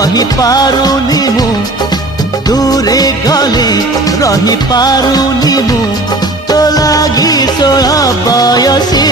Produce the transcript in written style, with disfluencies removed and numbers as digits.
रही पारुनी मु दूरे गले रही पारुनी मु तो लागी 16 बयसी